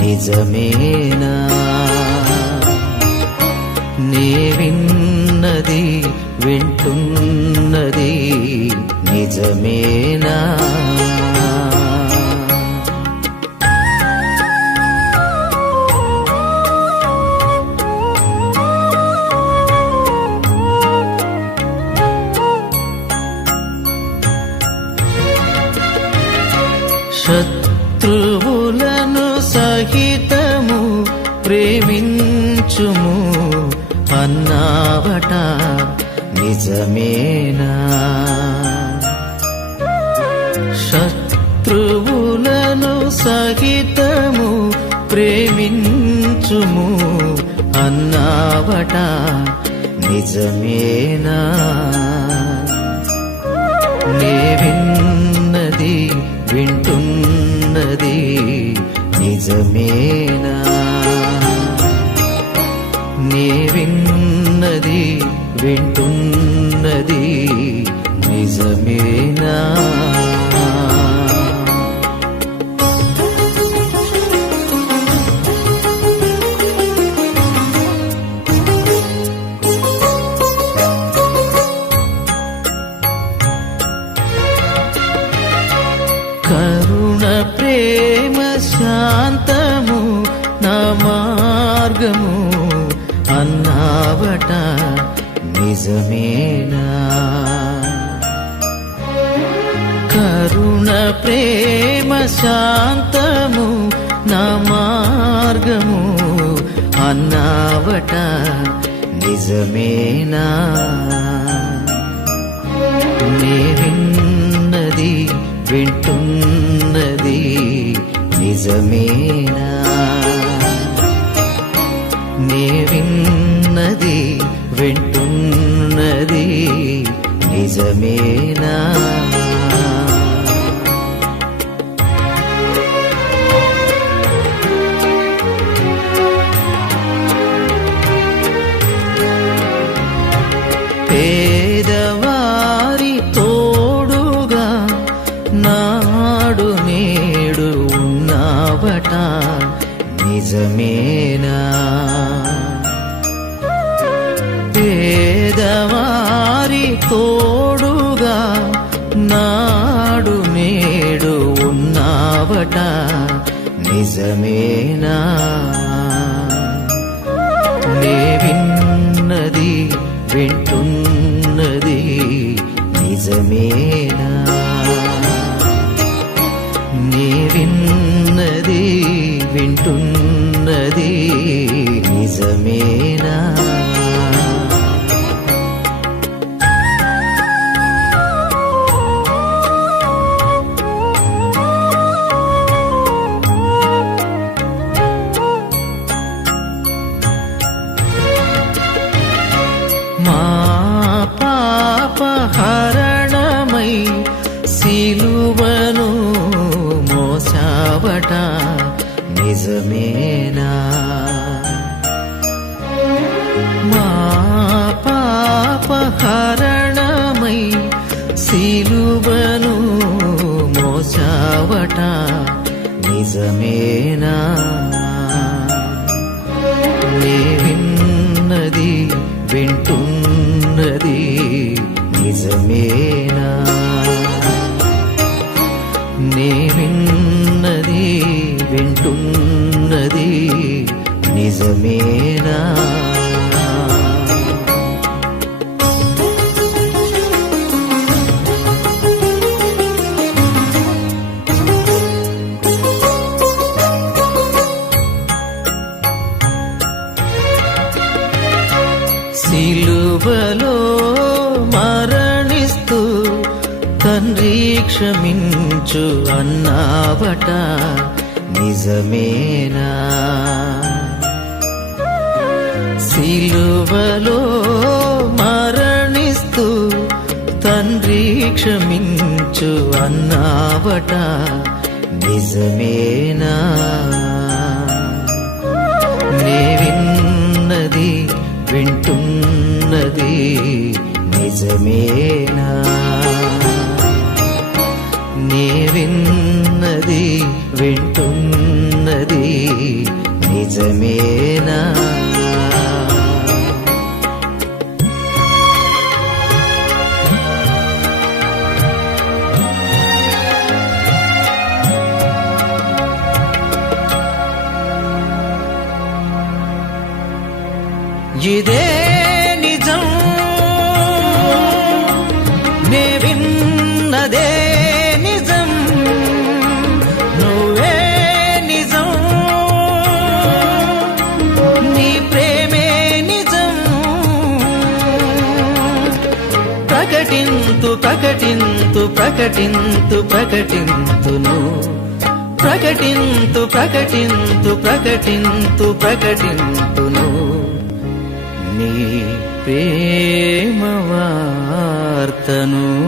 నిజమేనా? నే విన్నది వింటున్నది నిజమేనా? శత్రు అన్నావట నిజమేనా? శత్రువులను సహితము ప్రేమించుము అన్నావట నిజమేనా? నే విన్నది వింటున్నది నిజమేనా? నే వింటున్నది వింటున్నది నిజమేనా? కరుణ ప్రేమ శాంతము నా మార్గము. అన్నావట నిజమేనా? కరుణ ప్రేమ శాంతము నా మార్గము. అన్నావట నిజమేనా? నే విన్నది వింటున్నది నిజమేనా? నిజమేనా? పేదవారి తోడుగా నాడు నేడు ఉన్నావట. నిజమేనా? నే విన్నది వింటున్నది నిజమేనా? నే విన్నది వింటున్నది నిజమేనా నిజమేనా? నే విన్నది వింటున్నది నిజమేనా? నే విన్నది వింటున్నది నిజమేనా? సిలువలో మరణిస్తూ తండ్రి క్షమించు అన్నావట. నిజమేనా? సిలువలో మరణిస్తూ తండ్రి క్షమించు అన్నావట. నిజమేనా? నిజమేనా? నే విన్నది వింటున్నది నిజమేనా? ఇదే ప్రకటింతు ప్రకటింతు ప్రకటింతును. ప్రకటింతు ప్రకటింతు ప్రకటింతు ప్రకటింతును. నీ ప్రేమ వార్తను